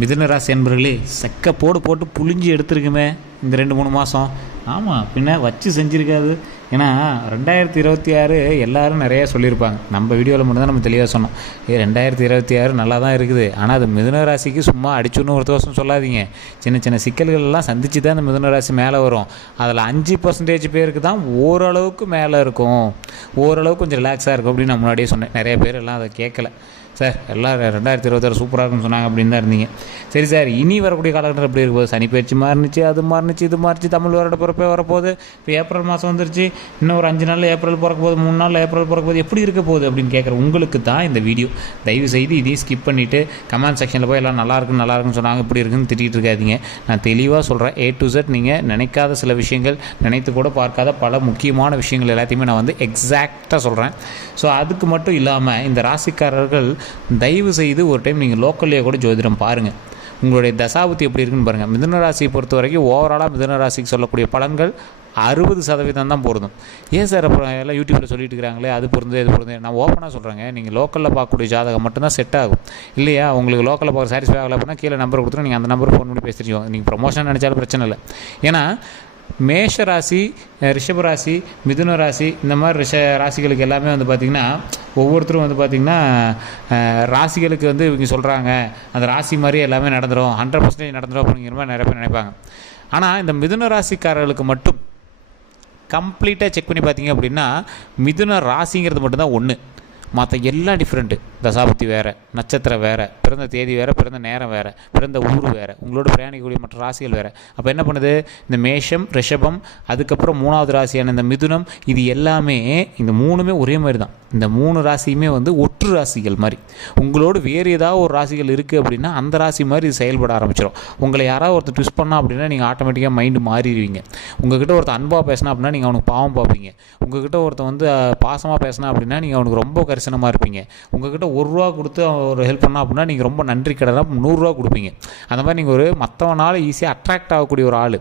மிதுன ராசி என்பர்களே, செக்க போட்டு புளிஞ்சு எடுத்துருக்குமே இந்த 2-3 மாதம். ஆமாம், பின்ன வச்சு செஞ்சுருக்காது. ஏன்னா 2026 எல்லோரும் நிறையா சொல்லியிருப்பாங்க. நம்ம வீடியோவில் மட்டும்தான் நம்ம தெளிவாக சொன்னோம். 2026 நல்லா தான் இருக்குது. ஆனால் அது மிதுன ராசிக்கு சும்மா அடிச்சுன்னு ஒரு தோசம் சொல்லாதீங்க. சின்ன சின்ன சிக்கல்கள்லாம் சந்தித்து தான் அந்த மிதுன ராசி மேலே வரும். அதில் 5% பேருக்கு தான் ஓரளவுக்கு மேலே இருக்கும், ஓரளவுக்கு கொஞ்சம் ரிலாக்ஸாக இருக்கும் அப்படின்னு நான் முன்னாடியே சொன்னேன். நிறைய பேர் எல்லாம் அதை கேட்கல. சார் எல்லாம் 2026 சூப்பராக இருக்குன்னு சொன்னாங்க அப்படின்னு தான் இருந்தீங்க. சரி சார், இனி வரக்கூடிய காலகட்டம் எப்படி இருக்கும்? சனி பயிற்சி மாறிச்சு, அது மாறிச்சு, இது மாறிச்சு, தமிழ் வருட பிறப்பே வரப்போகுது. இப்போ ஏப்ரல் மாதம் வந்துருச்சு, இன்னும் ஒரு 5 நாளில் ஏப்ரல் பிறக்க போகுது, 3 நாளில் ஏப்ரல் பிறக்க போகுது. எப்படி இருக்க போகுது அப்படின்னு கேட்குற உங்களுக்கு தான் இந்த வீடியோ. தயவு செய்து இதையும் ஸ்கிப் பண்ணிவிட்டு கமெண்ட் செக்ஷனில் போய் எல்லாம் நல்லா இருக்குன்னு சொன்னாங்க, இப்படி இருக்குன்னு திட்டிகிட்டு இருக்காதிங்க. நான் தெளிவாக சொல்கிறேன், A to Z. நீங்கள் நினைக்காத சில விஷயங்கள், நினைத்து கூட பார்க்காத பல முக்கியமான விஷயங்கள் எல்லாத்தையுமே நான் வந்து எக்ஸாக்டாக சொல்கிறேன். ஸோ அதுக்கு மட்டும் இல்லாமல் இந்த ராசிக்காரர்கள் தயவு செய்து ஒரு டைம் நீங்கள் லோக்கல்லையே கூட ஜோதிடம் பாருங்கள். உங்களுடைய தசாபுத்தி எப்படி இருக்குன்னு பாருங்கள். மிதுன ராசியை பொறுத்த வரைக்கும் ஓவராலாக மிதுன ராசிக்கு சொல்லக்கூடிய பலன்கள் 60% தான் பொருந்தும். ஏன் சார் அப்புறம் எல்லாம் யூடியூப்பில் சொல்லிட்டு இருக்கிறாங்களே அது பொருந்து நான் ஓப்பனாக சொல்கிறேங்க. நீங்கள் லோக்கலில் பார்க்கக்கூடிய ஜாதகம் மட்டும்தான் செட் ஆகும். இல்லையா, உங்களுக்கு லோக்கலில் பார்க்க சாட்டிஸ்ஃபை ஆகலை அப்படின்னா கீழே நம்பர் கொடுத்துட்டு நீங்கள் அந்த நம்பருக்கு ஃபோன் பண்ணி பேசிடுவோம். நீங்கள் ப்ரொமோஷன் நினச்சாலும் பிரச்சனை இல்லை. ஏன்னா மேஷ ராசி, ரிஷப ராசி, மிதுன ராசி, இந்த மாதிரி ராசிகளுக்கு எல்லாமே வந்து பார்த்திங்கன்னா ஒவ்வொருத்தரும் வந்து பார்த்திங்கன்னா ராசிகளுக்கு வந்து இவங்க சொல்கிறாங்க அந்த ராசி மாதிரி எல்லாமே நடந்துடும், 100% நடந்துடும் அப்படிங்கிற மாதிரி நிறைய பேர் நினைப்பாங்க. ஆனால் இந்த மிதுன ராசிக்காரர்களுக்கு மட்டும் கம்ப்ளீட்டாக செக் பண்ணி பார்த்தீங்க அப்படின்னா மிதுன ராசிங்கிறது மட்டும்தான் ஒன்று. மற்ற எல்லாம் டிஃப்ரெண்ட்டு. தசாபுத்தி வேறு, நட்சத்திரம் வேறு, பிறந்த தேதி வேறு, பிறந்த நேரம் வேறு, பிறந்த ஊர் வேறு, உங்களோட பிரயாணிக்கக்கூடிய மற்ற ராசிகள் வேறு. அப்போ என்ன பண்ணுது, இந்த மேஷம், ரிஷபம், அதுக்கப்புறம் 3வது ராசியான இந்த மிதுனம், இது எல்லாமே இந்த 3மே ஒரே மாதிரி தான். இந்த 3 ராசியுமே வந்து ஒற்று ராசிகள் மாதிரி. உங்களோட வேறு ஏதாவது ஒரு ராசிகள் இருக்குது அப்படின்னா அந்த ராசி மாதிரி இது செயல்பட ஆரம்பிச்சிடும். உங்களை யாராவது ஒருத்தர் ட்விஸ்ட் பண்ணா அப்படின்னா நீங்கள் ஆட்டோமேட்டிக்காக மைண்டு மாறிடுவீங்க. உங்கள்கிட்ட ஒருத்தர் அன்பாக பேசினா அப்படின்னா நீங்கள் அவனுக்கு பாவம் பார்ப்பீங்க. உங்கள்கிட்ட ஒருத்தர் வந்து பாசமாக பேசினா அப்படின்னா நீங்கள் அவனுக்கு ரொம்ப கரிசனமாக இருப்பீங்க. உங்கள்கிட்ட ₹1 கொடுத்து ஒரு ஹெல்ப் பண்ணா அப்படின்னா நீங்கள் ரொம்ப நன்றி கடனாக ₹100 கொடுப்பீங்க. அந்த மாதிரி நீங்கள் ஒரு மற்றவனால ஈஸியாக அட்ராக்ட் ஆகக்கூடிய ஒரு ஆள்.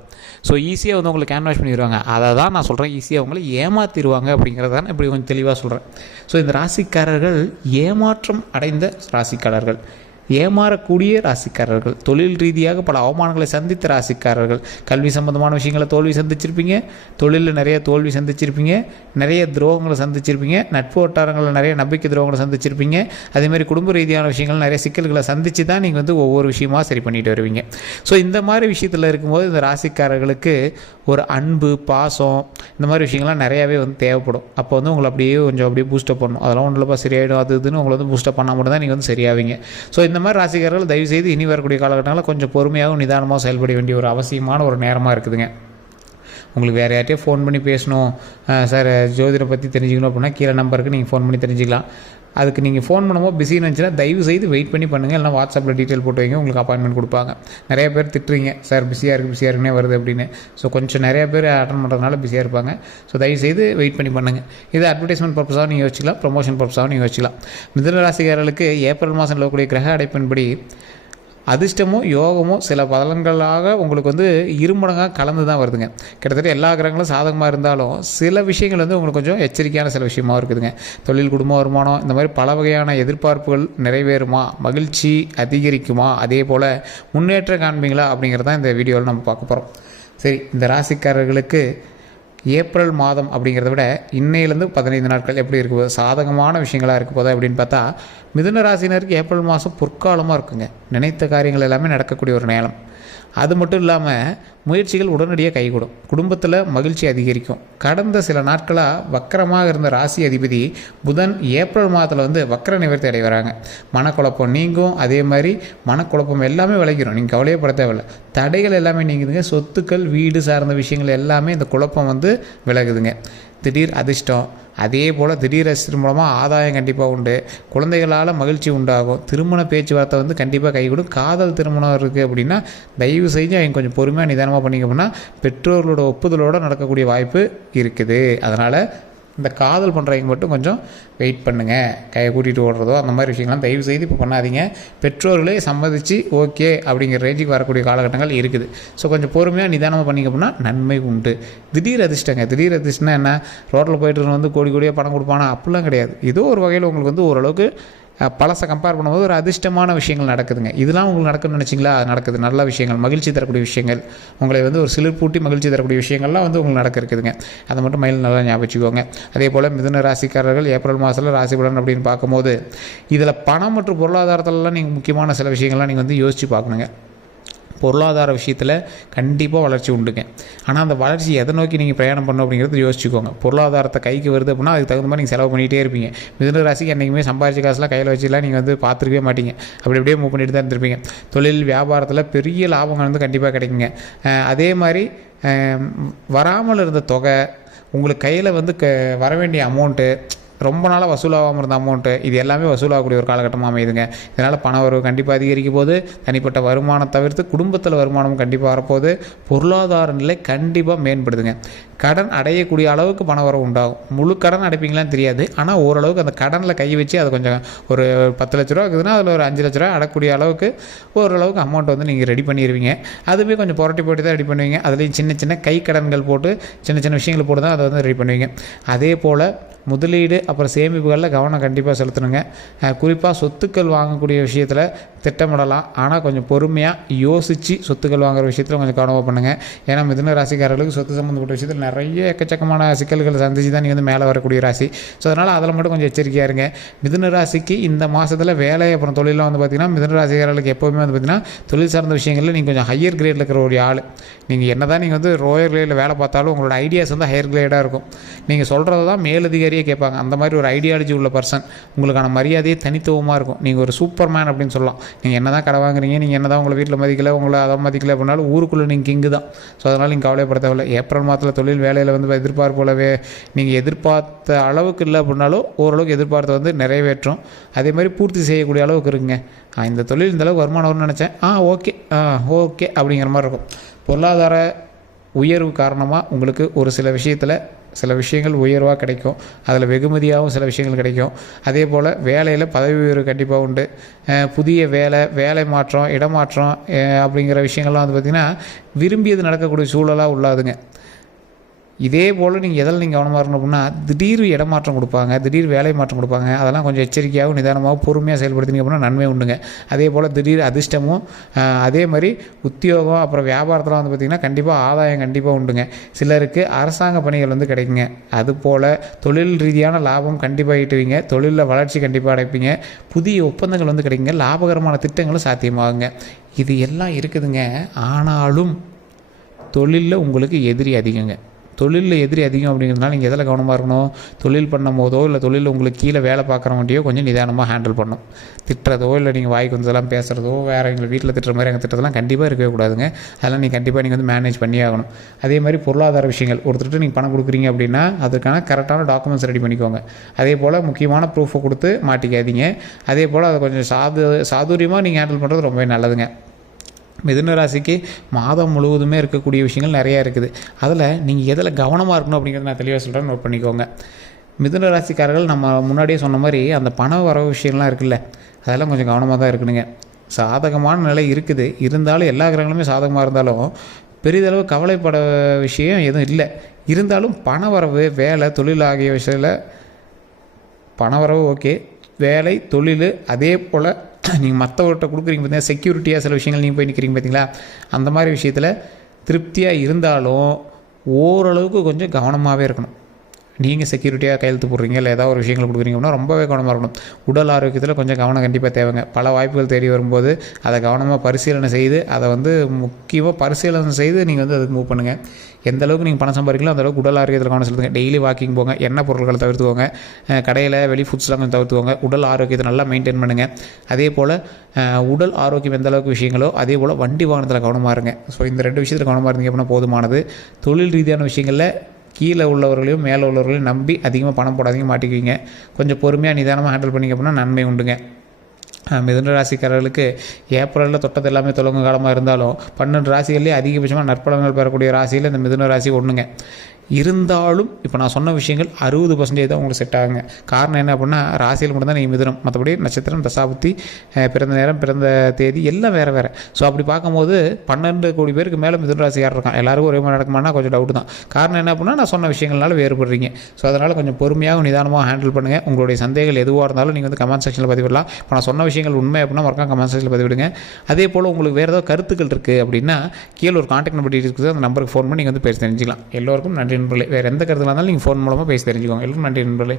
ஸோ ஈஸியாக வந்து உங்களை கேன்வாஷ் பண்ணிடுவாங்க. அதை தான் நான் சொல்கிறேன், ஈஸியாக உங்களை ஏமாற்றிடுவாங்க அப்படிங்கிறத இப்படி கொஞ்சம் தெளிவாக சொல்கிறேன். ஸோ இந்த ராசிக்காரர்கள் ஏமாற்றம் அடைந்த ராசிக்காரர்கள், ஏமாறக்கூடிய ராசிக்காரர்கள், தொழில் ரீதியாக பல அவமானங்களை சந்தித்த ராசிக்காரர்கள், கல்வி சம்பந்தமான விஷயங்களை தோல்வி சந்திச்சிருப்பீங்க, தொழிலில் நிறைய தோல்வி சந்திச்சிருப்பீங்க, நிறைய துரோகங்களை சந்திச்சிருப்பீங்க, நட்பு வட்டாரங்களில் நிறைய நம்பிக்கை துரோகங்களை சந்திச்சிருப்பீங்க. அதேமாதிரி குடும்ப ரீதியான விஷயங்கள் நிறைய சிக்கல்களை சந்தித்து தான் நீங்கள் வந்து ஒவ்வொரு விஷயமாக சரி பண்ணிட்டு வருவீங்க. ஸோ இந்த மாதிரி விஷயத்தில் இருக்கும்போது இந்த ராசிக்காரர்களுக்கு ஒரு அன்பு, பாசம், இந்த மாதிரி விஷயங்கள்லாம் நிறையாவே வந்து தேவைப்படும். அப்போ வந்து உங்களை அப்படியே பூஸ்டப் பண்ணணும். அதெல்லாம் ஒன்றுலப்பா சரியாயிடும் அது இதுன்னு உங்களை வந்து பூஸ்டப் பண்ணால் மட்டும் தான் நீங்கள் வந்து சரியாவீங்க. ஸோ இந்த மாதிரி ராசிக்காரர்கள் தயவுசெய்து இனி வரக்கூடிய காலகட்டங்களில் கொஞ்சம் பொறுமையாகவும் நிதானமாக செயல்பட வேண்டிய ஒரு அவசியமான ஒரு நேரமாக இருக்குதுங்க. உங்களுக்கு வேறு யார்ட்டையும் ஃபோன் பண்ணி பேசணும், சார் ஜோதிடம் பற்றி தெரிஞ்சுக்கணும் அப்படின்னா கீழே நம்பருக்கு நீங்கள் ஃபோன் பண்ணி தெரிஞ்சுக்கலாம். அதுக்கு நீங்கள் ஃபோன் பண்ணும்போது பிஸின்னு இருந்துச்சுன்னா தயவு செய்து வெயிட் பண்ணி பண்ணுங்கள். இல்லைனா வாட்ஸ்அப்பில் டீட்டெயில் போட்டு வைங்க, உங்களுக்கு அப்பாயின்மெண்ட் கொடுப்பாங்க. நிறைய பேர் திட்டுறீங்க, சார் பிஸியாக இருக்குன்னே வருது அப்படின்னு. ஸோ கொஞ்சம் நிறைய பேர் அட்டன் பண்ணுறதுனால பிஸியாக இருப்பாங்க. ஸோ தயவுசெய்து வெயிட் பண்ணி பண்ணுங்கள். இது அட்வர்டைஸ்மெண்ட் பர்பஸாக நீங்கள் வச்சுக்கலாம், ப்ரொமோஷன் பர்பஸாக நீங்கள் வச்சுக்கலாம். மிதுன ராசிக்காரர்களுக்கு ஏப்ரல் மாதம் நிலவக்கூடிய கிரக அடைப்பின்படி அதிர்ஷ்டமோ யோகமோ சில பலன்களாக உங்களுக்கு வந்து இருமடங்காக கலந்து தான் வருதுங்க. கிட்டத்தட்ட எல்லா கிரகங்களும் சாதகமாக இருந்தாலும் சில விஷயங்கள் வந்து உங்களுக்கு கொஞ்சம் எச்சரிக்கையான சில விஷயமாக இருக்குதுங்க. தொழில், குடும்ப வருமானம், இந்த மாதிரி பல வகையான எதிர்பார்ப்புகள் நிறைவேறுமா, மகிழ்ச்சி அதிகரிக்குமா, அதே போல் முன்னேற்றம் காண்பீங்களா அப்படிங்கிறதான் இந்த வீடியோவில் நம்ம பார்க்க போகிறோம். சரி, இந்த ராசிக்காரர்களுக்கு ஏப்ரல் மாதம் அப்படிங்கிறத விட இன்னையிலேருந்து 15 நாட்கள் எப்படி இருக்குது, சாதகமான விஷயங்களாக இருக்க போதா அப்படின்னு பார்த்தா மிதுன ராசினருக்கு ஏப்ரல் மாதம் பொற்காலமாக இருக்குங்க. நினைத்த காரியங்கள் எல்லாமே நடக்கக்கூடிய ஒரு நேரம். அது மட்டும் இல்லாமல் முயற்சிகள் உடனடியாக கைகூடும். குடும்பத்தில் மகிழ்ச்சி அதிகரிக்கும். கடந்த சில நாட்களாக வக்கரமாக இருந்த ராசி அதிபதி புதன் ஏப்ரல் மாதத்தில் வந்து வக்கர நிவர்த்தி அடைவராங்க. மனக்குழப்பம் நீங்கும். அதே மாதிரி மனக்குழப்பம் எல்லாமே விளைக்கிறோம். நீங்கள் கவலையே பட தேவையில்லை. தடைகள் எல்லாமே நீங்குதுங்க. சொத்துக்கள், வீடு சார்ந்த விஷயங்கள் எல்லாமே இந்த குழப்பம் வந்து விலகுதுங்க. திடீர் அதிர்ஷ்டம், அதே போல் திடீர் அதிர்ஷ்டம் மூலமாக ஆதாயம் கண்டிப்பாக உண்டு. குழந்தைகளால் மகிழ்ச்சி உண்டாகும். திருமண பேச்சுவார்த்தை வந்து கண்டிப்பாக கைகூடும். காதல் திருமணம் இருக்குது அப்படின்னா தயவு செஞ்சு அவங்க கொஞ்சம் பொறுமையாக நிதானமாக பண்ணிக்க போனால் பெற்றோர்களோட ஒப்புதலோடு நடக்கக்கூடிய வாய்ப்பு இருக்குது. அதனால் இந்த காதல் பண்ணுறவங்க மட்டும் கொஞ்சம் வெயிட் பண்ணுங்கள். கையை கூட்டிகிட்டு ஓடுறதோ அந்த மாதிரி விஷயங்கள்லாம் தயவு செய்து இப்போ பண்ணாதீங்க. பெற்றோர்களே சம்மதித்து ஓகே அப்படிங்கிற ரேஞ்சுக்கு வரக்கூடிய காலகட்டங்கள் இருக்குது. ஸோ கொஞ்சம் பொறுமையாக நிதானமாக பண்ணிக்க போனால் நன்மை உண்டு. திடீர் அதிர்ஷ்டங்க. திடீர் அதிர்ஷ்டம்னா என்ன, ரோட்டில் போய்ட்டு வந்து கோடியாக பணம் கொடுப்பானா அப்படிலாம் கிடையாது. ஏதோ ஒரு வகையில் உங்களுக்கு வந்து ஓரளவுக்கு பழசை கம்பேர் பண்ணும்போது ஒரு அதிர்ஷ்டமான விஷயங்கள் நடக்குதுங்க. இதெல்லாம் உங்களுக்கு நடக்குன்னு நினச்சிங்களா? நடக்குது. நல்ல விஷயங்கள், மகிழ்ச்சி தரக்கூடிய விஷயங்கள், உங்களை வந்து ஒரு சிலிர்ப்பூட்டி மகிழ்ச்சி தரக்கூடிய விஷயங்கள்லாம் வந்து உங்களுக்கு நடக்க இருக்குதுங்க. அதை மட்டும் மைண்டில் நல்லா ஞாபகம் வச்சுக்கோங்க. அதே போல் மிதுன ராசிக்காரர்கள் ஏப்ரல் மாதத்தில் ராசி பலன் அப்படின்னு பார்க்கும்போது இதில் பணம் மற்றும் பொருளாதாரத்திலலாம் நீங்கள் முக்கியமான சில விஷயங்கள்லாம் நீங்கள் வந்து யோசித்து பார்க்கணுங்க. பொருளாதார விஷயத்தில் கண்டிப்பாக வளர்ச்சி உண்டுங்க. ஆனால் அந்த வளர்ச்சி எதை நோக்கி நீங்கள் பிரயாணம் பண்ணணும் அப்படிங்கிறது யோசிச்சுக்கோங்க. பொருளாதாரத்தை கைக்கு வருது அப்படின்னா அதுக்கு தகுந்த மாதிரி நீங்கள் செலவு பண்ணிகிட்டே இருப்பீங்க. மிதுன ராசிக்கு என்றைக்குமே சம்பாதிச்ச காசுலாம் கையில் வச்சுலாம் நீங்கள் வந்து பார்த்துருக்கவே மாட்டீங்க. அப்படி அப்படியே மூவ் பண்ணிட்டு தான் இருந்திருப்பீங்க. தொழில் வியாபாரத்தில் பெரிய லாபங்கள் வந்து கண்டிப்பாக கிடைக்குங்க. அதே மாதிரி வராமல் இருந்த தொகை, உங்களுக்கு கையில் வந்து வர வேண்டிய அமௌண்ட்டு, ரொம்ப நாளாக வசூலாகாமல் இருந்த அமௌண்ட்டு, இது எல்லாமே வசூலாகக்கூடிய ஒரு காலகட்டமாக அமையுதுங்க. இதனால் பண வரவு கண்டிப்பாக அதிகரிக்கும் போது, தனிப்பட்ட வருமானம் தவிர்த்து குடும்பத்தில் வருமானமும் கண்டிப்பாக வரப்போகுது. பொருளாதார நிலை கண்டிப்பாக மேம்படுதுங்க. கடன் அடையக்கூடிய அளவுக்கு பண வரவு உண்டாகும். முழு கடன் அடைப்பீங்களான்னு தெரியாது. ஆனால் ஓரளவுக்கு அந்த கடனில் கை வச்சு அதை கொஞ்சம் ஒரு 10 லட்ச ரூபா இருக்குதுன்னா அதில் ஒரு 5 லட்ச ரூபா அடக்கூடிய அளவுக்கு ஓரளவுக்கு அமௌண்ட் வந்து நீங்கள் ரெடி பண்ணிடுவீங்க. அதுவே கொஞ்சம் புரட்டி போட்டு தான் ரெடி பண்ணுவீங்க. அதுலேயும் சின்ன சின்ன கை கடன்கள் போட்டு சின்ன சின்ன விஷயங்கள் போட்டு தான் அதை வந்து ரெடி பண்ணுவீங்க. அதே போல் முதலீடு அப்புறம் சேமிப்புகளில் கவனம் கண்டிப்பாக செலுத்தணுங்க. குறிப்பாக சொத்துக்கள் வாங்கக்கூடிய விஷயத்தில் திட்டமிடலாம். ஆனால் கொஞ்சம் பொறுமையாக யோசித்து சொத்துக்கள் வாங்குகிற விஷயத்தில் கொஞ்சம் கவனமாக பண்ணுங்கள். ஏன்னா மிதுன ராசிக்காரர்களுக்கு சொத்து சம்மந்தப்பட்ட விஷயத்தில் நிறைய எக்கச்சக்கமான சிக்கல்களை சந்திச்சு தான் நீங்கள் வந்து மேலே வரக்கூடிய ராசி. ஸோ அதனால் அதில் மட்டும் கொஞ்சம் எச்சரிக்கையாக இருங்க. மிதுன ராசிக்கு இந்த மாதத்தில் வேலை அப்புறம் தொழிலாம் வந்து பார்த்திங்கன்னா மிதுன ராசிக்காரர்களுக்கு எப்போவுமே வந்து பார்த்திங்கன்னா தொழில் சார்ந்த விஷயங்களில் நீங்கள் கொஞ்சம் ஹையர் கிரேடில் இருக்கிற ஒரு ஆள். நீங்கள் என்ன தான் நீங்கள் வந்து லோயர் கிரேடில் வேலை பார்த்தாலும் உங்களோட ஐடியாஸ் வந்து ஹையர் கிரேடாக இருக்கும். நீங்கள் சொல்கிறது தான் மேலதிகாரியே கேட்பாங்க. அந்த மாதிரி ஒரு ஐடியாலஜி உள்ள பர்சன். உங்களுக்கான மரியாதையே தனித்துவமாக இருக்கும். நீங்கள் ஒரு சூப்பர் மேன் அப்படின்னு சொல்லலாம். நீங்கள் என்ன தான் கடை வாங்குறீங்க, நீங்கள் என்ன தான் உங்களை வீட்டில் மதிக்கலை, உங்களை அதை மதிக்கலை அப்படின்னாலும் ஊருக்குள்ளே நீங்கள் கிங்கு தான். ஸோ அதனால் நீங்கள் கவலைப்பட தேவையில்லை. ஏப்ரல் மாதத்தில் தொழில் வேலையில் வந்து எதிர்பார்ப்போலவே நீங்கள் எதிர்பார்த்த அளவுக்கு இல்லை அப்படின்னாலும் ஓரளவுக்கு எதிர்பார்த்த வந்து நிறைவேற்றும். அதே மாதிரி பூர்த்தி செய்யக்கூடிய அளவுக்கு இருக்குங்க. இந்த தொழில் இந்தளவுக்கு வருமானம் வரும்னு நினச்சேன், ஓகே ஓகே அப்படிங்கிற மாதிரி இருக்கும். பொருளாதார உயர்வு காரணமாக உங்களுக்கு ஒரு சில விஷயங்கள் உயர்வாக கிடைக்கும். அதில் வெகுமதியாகவும் சில விஷயங்கள் கிடைக்கும். அதே போல் வேலையில் பதவி உயர்வு கண்டிப்பாக உண்டு. புதிய வேலை மாற்றம், இடமாற்றம் அப்படிங்கிற விஷயங்கள்லாம் வந்து பார்த்திங்கன்னா விரும்பியது நடக்கக்கூடிய சூழலாக உள்ளாதுங்க. இதே போல் நீங்கள் எதில் நீங்கள் கவனமாக இருக்கணும் அப்படின்னா திடீர் இடமாற்றம் கொடுப்பாங்க, திடீர் வேலை மாற்றம் கொடுப்பாங்க. அதெல்லாம் கொஞ்சம் எச்சரிக்கையாகவும் நிதானமாகவும் பொறுமையாக செயல்படுத்திங்க அப்படின்னா நன்மை உண்டுங்க. அதே போல் திடீர் அதிர்ஷ்டமும் அதே மாதிரி உத்தியோகம் அப்புறம் வியாபாரத்தில் வந்து பார்த்திங்கன்னா கண்டிப்பாக ஆதாயம் கண்டிப்பாக உண்டுங்க. சிலருக்கு அரசாங்க பணிகள் வந்து கிடைக்குங்க. அதுபோல் தொழில் ரீதியான லாபம் கண்டிப்பாக ஈட்டுவீங்க. தொழிலில் வளர்ச்சி கண்டிப்பாக அடைப்பீங்க. புதிய ஒப்பந்தங்கள் வந்து கிடைக்குங்க. லாபகரமான திட்டங்களும் சாத்தியமாகுங்க. இது எல்லாம் இருக்குதுங்க. ஆனாலும் தொழிலில் உங்களுக்கு எதிரி அதிகங்க. தொழிலில் எதிரி அதிகம் அப்படிங்கிறதுனால நீங்கள் எதில் கவனமாக இருக்கணும்? தொழில் பண்ணும் போதோ இல்லை தொழிலில் உங்களுக்கு கீழே வேலை பார்க்குறவங்கள்டையோ கொஞ்சம் நிதானமாக ஹேண்டில் பண்ணணும். திட்டுறதோ இல்லை நீங்கள் வாய்க்கு வந்ததெல்லாம் பேசுகிறதோ வேறு எங்களை வீட்டில் திட்டுற மாதிரி எங்கள் திட்டத்தெல்லாம் கண்டிப்பாக இருக்கவே கூடாதுங்க. அதெல்லாம் நீங்கள் கண்டிப்பாக நீங்கள் வந்து மேனேஜ் பண்ணியே ஆகணும். அதே மாதிரி பொருளாதார விஷயங்கள் ஒருத்தர்கிட்ட நீங்கள் பணம் கொடுக்குறீங்க அப்படின்னா அதுக்கான கரெக்டான டாக்குமெண்ட்ஸ் ரெடி பண்ணிக்கோங்க. அதே போல் முக்கியமான ப்ரூஃபை கொடுத்து மாட்டிக்காதீங்க. அதே போல் அதை கொஞ்சம் சாதுரியமாக நீங்கள் ஹேண்டில் பண்ணுறது ரொம்பவே நல்லதுங்க. மிதுன ராசிக்கு மாதம் முழுவதுமே இருக்கக்கூடிய விஷயங்கள் நிறையா இருக்குது. அதில் நீங்கள் எதில் கவனமாக இருக்கணும் அப்படிங்கிறத நான் தெளிவாக சொல்கிறேன், நோட் பண்ணிக்கோங்க. மிதுன ராசிக்காரர்கள் நம்ம முன்னாடியே சொன்ன மாதிரி அந்த பண வரவு விஷயம்லாம் இருக்குல்ல, அதெல்லாம் கொஞ்சம் கவனமாக தான் இருக்கணுங்க. சாதகமான நிலை இருக்குது, இருந்தாலும் எல்லா கிரகங்களுமே சாதகமாக இருந்தாலும் பெரிதளவு கவலைப்பட விஷயம் எதுவும் இல்லை. இருந்தாலும் பண வரவு, வேலை, தொழில் ஆகிய விஷயத்தில் பண வரவு ஓகே, வேலை, தொழில், அதே போல் நீங்கள் மற்றவர்கிட்ட கொடுக்குறீங்க பார்த்தீங்கன்னா செக்யூரிட்டியாக சில விஷயங்கள் நீங்கள் போய் நிற்கிறீங்க பார்த்தீங்களா, அந்த மாதிரி விஷயத்தில் திருப்தியாக இருந்தாலும் ஓரளவுக்கு கொஞ்சம் கவனமாகவே இருக்கணும். நீங்கள் செக்யூரிட்டியாக கையெழுத்து போடுறீங்க இல்லை ஏதாவது ஒரு விஷயங்கள் கொடுக்குறீங்க அப்படின்னா ரொம்பவே கவனமாக இருக்கணும். உடல் ஆரோக்கியத்தில் கொஞ்சம் கவனம் கண்டிப்பாக தேவைங்க. பல வாய்ப்புகள் தேடி வரும்போது அதை கவனமாக பரிசீலனை செய்து அதை வந்து முக்கியமாக பரிசீலனை செய்து நீங்கள் வந்து அதுக்கு மூவ் பண்ணுங்கள். எந்த அளவுக்கு நீங்கள் பணம் சம்பாதிக்கலாம் அந்தளவுக்கு உடல் ஆரோக்கியத்தில் கவனம் செலுத்துங்க. டெய்லி வாக்கிங் போங்க, எண்ணெய் பொருட்களை தவிர்த்துக்கோங்க, கடையில் வெளி ஃபுட்ஸ்லாம் கொஞ்சம் தவிர்த்துக்கோங்க. உடல் ஆரோக்கியத்தை நல்லா மெயின்டைன் பண்ணுங்கள். அதே போல் உடல் ஆரோக்கியம் எந்த அளவுக்கு விஷயங்களோ அதே போல் வண்டி வாகனத்தில் கவனமாக இருங்க. ஸோ இந்த 2 விஷயத்தில் கவனமாக இருந்தீங்க அப்படின்னா போதுமானது. தொழில் ரீதியான விஷயங்களில் கீழே உள்ளவர்களையும் மேலே உள்ளவர்களையும் நம்பி அதிகமாக பணம் போடாதீங்க, மாட்டிக்குவீங்க. கொஞ்சம் பொறுமையாக நிதானமாக ஹேண்டில் பண்ணிங்க அப்படின்னா நன்மை உண்டுங்க. மிதுன ராசிக்காரர்களுக்கு ஏப்ரலில் தொட்டது எல்லாமே தொடங்கும் காலமாக இருந்தாலும் 12 ராசிகள்லேயே அதிகபட்சமாக நற்பலன்கள் பெறக்கூடிய ராசியில் இந்த மிதுன ராசி ஒன்றுங்க. இருந்தாலும் இப்போ நான் சொன்ன விஷயங்கள் 60% தான் உங்களுக்கு செட் ஆகுங்க. காரணம் என்ன அப்படின்னா ராசியில் மட்டும்தான் நீங்கள் மிதுனம், மற்றபடி நட்சத்திரம், தசாபுத்தி, பிறந்த நேரம், பிறந்த தேதி எல்லாம் வேறு வேறு. ஸோ அப்படி பார்க்கும்போது 12 கோடி பேருக்கு மேலே மிதுன ராசி யார் இருக்கான், எல்லாருக்கும் ஒரே மாதிரி நடக்குமானா கொஞ்சம் டவுட் தான். காரணம் என்ன அப்படின்னா நான் சொன்ன விஷயங்கள்னால வேறுபடுறீங்க. ஸோ அதனால் கொஞ்சம் பொறுமையாக நிதானமாக ஹேண்டில் பண்ணுங்கள். உங்களுடைய சந்தேகங்கள் எதுவாக இருந்தாலும் நீங்கள் வந்து கமெண்ட் செக்ஷனில் பதிவிடலாம். இப்போ நான் சொன்ன விஷயங்கள் உண்மை அப்படின்னா மறக்காம கமெண்ட் செக்ஷனில் பதிவிடுங்க. அதே போல் உங்களுக்கு வேறு ஏதாவது கருத்துக்கள் இருக்குது அப்படின்னா கீழே ஒரு கான்டாக்ட் நம்பர் இருக்குது, அந்த நம்பருக்கு ஃபோன் பண்ணி நீங்கள் வந்து பேசி தெரிஞ்சுக்கலாம். எல்லோருக்கும் நன்றி நண்பர்களே. வேறு எந்த கருத்துலாம் இருந்தாலும் நீங்கள் ஃபோன் மூலமாக பேசி தெரிஞ்சுக்கோங்க. எல்லோருக்கும் நன்றி நண்பர்களே.